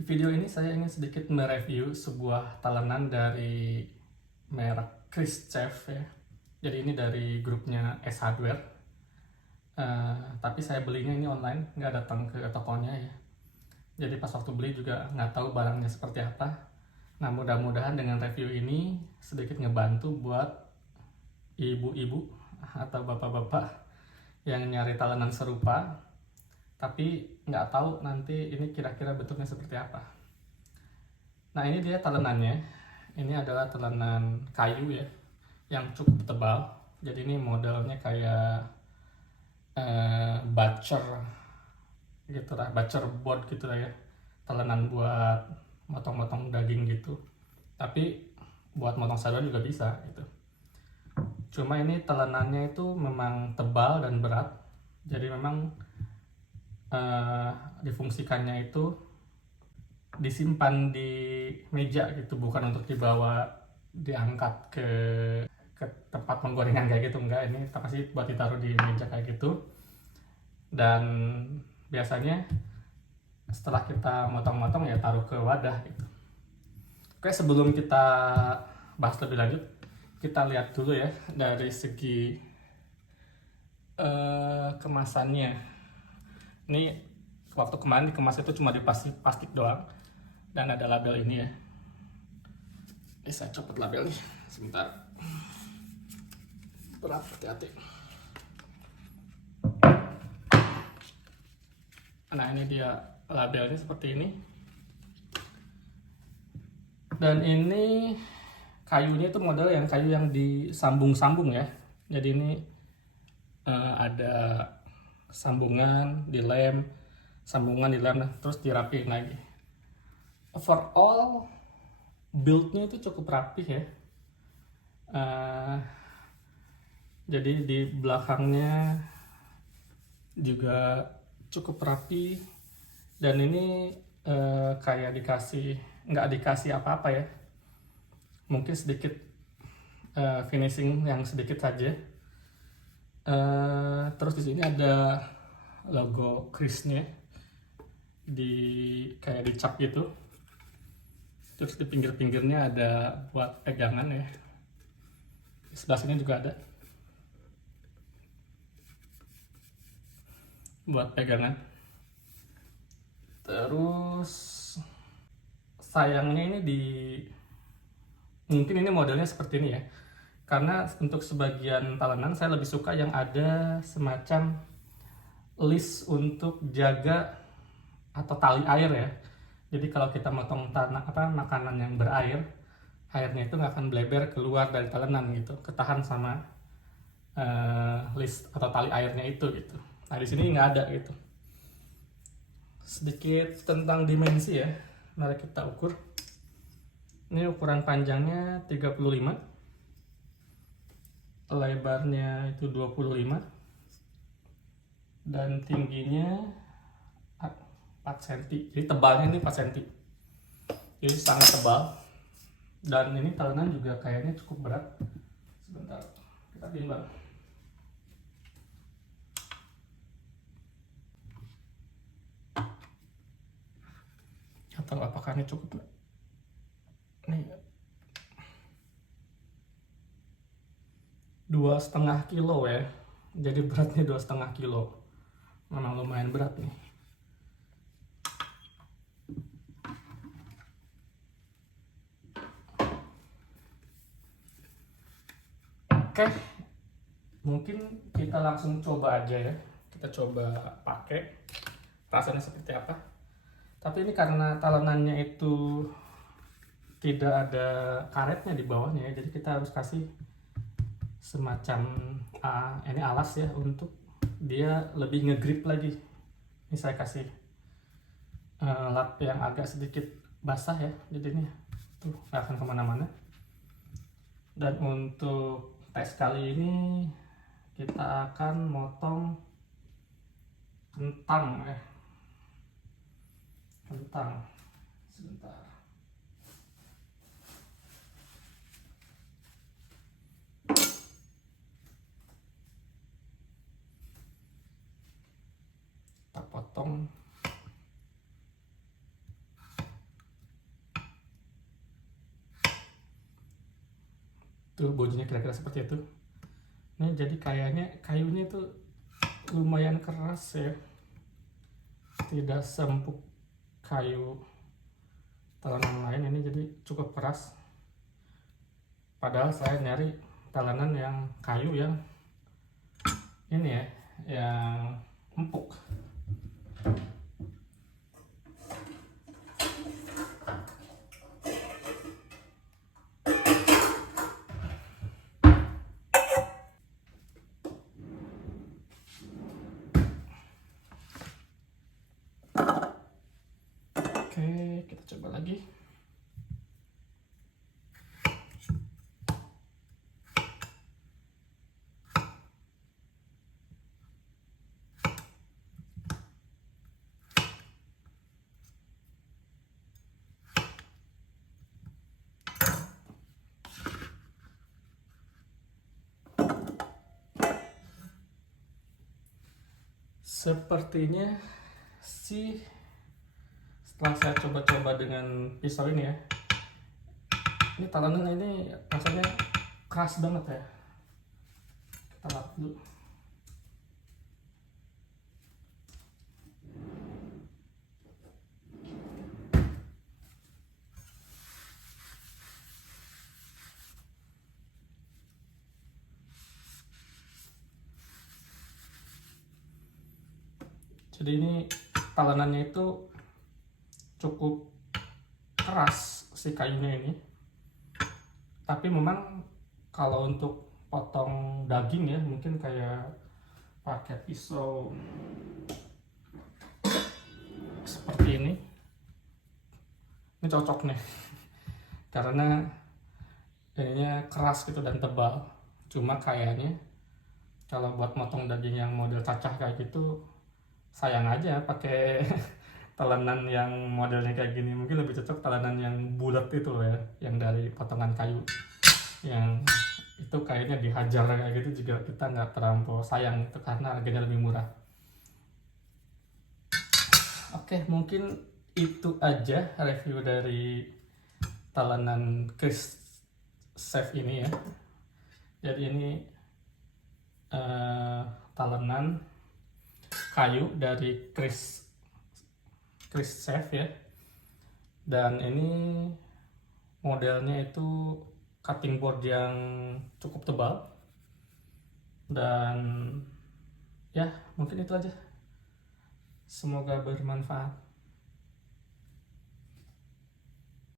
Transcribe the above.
Di video ini saya ingin sedikit mereview sebuah talenan dari merek Chris Chef ya. Jadi ini dari grupnya S Hardware. Tapi saya belinya ini online, nggak datang ke tokonya ya. Jadi pas waktu beli juga nggak tahu barangnya seperti apa. Nah mudah-mudahan dengan review ini sedikit ngebantu buat ibu-ibu atau bapak-bapak yang nyari talenan serupa, tapi nggak tahu nanti ini kira-kira bentuknya seperti apa. Nah ini dia talenannya. Ini adalah talenan kayu ya, yang cukup tebal. Jadi ini modelnya kayak butcher gitu lah, butcher board gitu lah ya. Talenan buat motong-motong daging gitu. Tapi buat motong sayuran juga bisa gitu. Cuma ini telenannya itu memang tebal dan berat. Jadi memang difungsikannya itu disimpan di meja gitu, bukan untuk dibawa diangkat ke tempat penggorengan kayak gitu, enggak. Ini pasti buat ditaruh di meja kayak gitu. Dan biasanya setelah kita motong-motong ya taruh ke wadah gitu. Oke, sebelum kita bahas lebih lanjut, kita lihat dulu ya dari segi kemasannya. Ini waktu kemarin dikemas itu cuma di plastik doang dan ada label ini ya. Ini saya copot label nih sebentar. Berat, hati-hati. Nah ini dia labelnya seperti ini. Dan ini kayunya itu model yang kayu yang disambung-sambung ya. Jadi ini ada sambungan, dilem, sambungan dilem, terus dirapiin lagi. Overall build-nya itu cukup rapih ya. Jadi di belakangnya juga cukup rapi, dan ini kayak nggak dikasih apa-apa ya, mungkin sedikit finishing yang sedikit saja. Terus di sini ada logo Chris-nya kayak dicap gitu. Terus di pinggir-pinggirnya ada buat pegangan ya. Di sebelah sini juga ada buat pegangan. Terus sayangnya ini mungkin ini modelnya seperti ini ya, karena untuk sebagian talenan saya lebih suka yang ada semacam list untuk jaga atau tali air ya. Jadi kalau kita motong makanan yang berair, airnya itu nggak akan bleber keluar dari talenan gitu, ketahan sama list atau tali airnya itu gitu. Nah di sini nggak ada gitu. Sedikit tentang dimensi ya, mari kita ukur. Ini ukuran panjangnya 35, lebarnya itu 25, dan tingginya 4 cm. Jadi tebalnya ini 4 cm. Jadi sangat tebal. Dan ini talenan juga kayaknya cukup berat. Sebentar, kita timbang. Atau apakah ini cukup? Nih, 2,5 kilo ya. Jadi beratnya 2,5 kilo. Memang lumayan berat nih. Oke, mungkin kita langsung coba aja ya. Kita coba pakai, rasanya seperti apa. Tapi ini karena talenannya itu tidak ada karetnya di bawahnya ya, jadi kita harus kasih semacam ini alas ya, untuk dia lebih ngegrip lagi. Ini saya kasih lap yang agak sedikit basah ya, jadi ini tuh nggak akan kemana-mana. Dan untuk tes kali ini kita akan motong kentang ya. Kentang, sebentar. Kita potong Tuh bunyinya kira-kira seperti itu. Ini jadi kayaknya kayunya itu lumayan keras ya, tidak seempuk kayu talenan lain. Ini jadi cukup keras, padahal saya nyari talenan yang kayu yang ini ya, yang empuk. Oke, kita coba lagi. Sepertinya sih setelah saya coba-coba dengan pisau ini ya, ini talenan ini rasanya keras banget ya. Kita lap dulu. Jadi ini talenannya itu cukup keras si kayunya ini. Tapi memang kalau untuk potong daging ya, mungkin kayak pakai pisau seperti ini cocok nih. Karena ininya keras gitu dan tebal. Cuma kayaknya kalau buat motong daging yang model cacah kayak gitu, sayang aja pakai talenan yang modelnya kayak gini. Mungkin lebih cocok talenan yang bulat itu loh ya, yang dari potongan kayu, yang itu kayaknya dihajar kayak gitu juga kita nggak terlampau sayang itu, karena harganya lebih murah. Oke, mungkin itu aja review dari talenan Chris Chef ini ya. Jadi ini talenan kayu dari Chris Chef ya, dan ini modelnya itu cutting board yang cukup tebal. Dan ya mungkin itu aja, semoga bermanfaat.